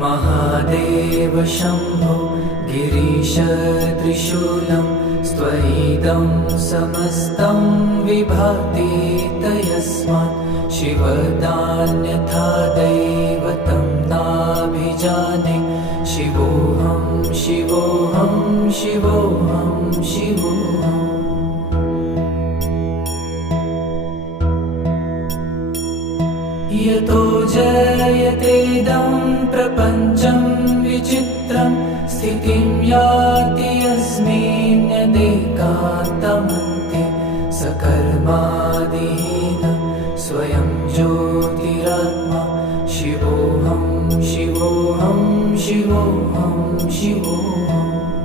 महादेव शम्भो गिरीश त्रिशूलं स्वैदं समस्तं विभाति तयस्मात् शिवदान्यथा दैवतं नाभिजाने शिवोऽहं शिवोऽहं शिवोऽहं शिवोऽहम् यतो जयतेदं प्रपञ्चं विचित्रं स्थितिं याति यस्मिन्नेकान्तमन्ते सकर्मादिहीनं स्वयं ज्योतिरात्मा शिवोऽहं शिवोऽहं शिवोऽहं शिवोऽहम्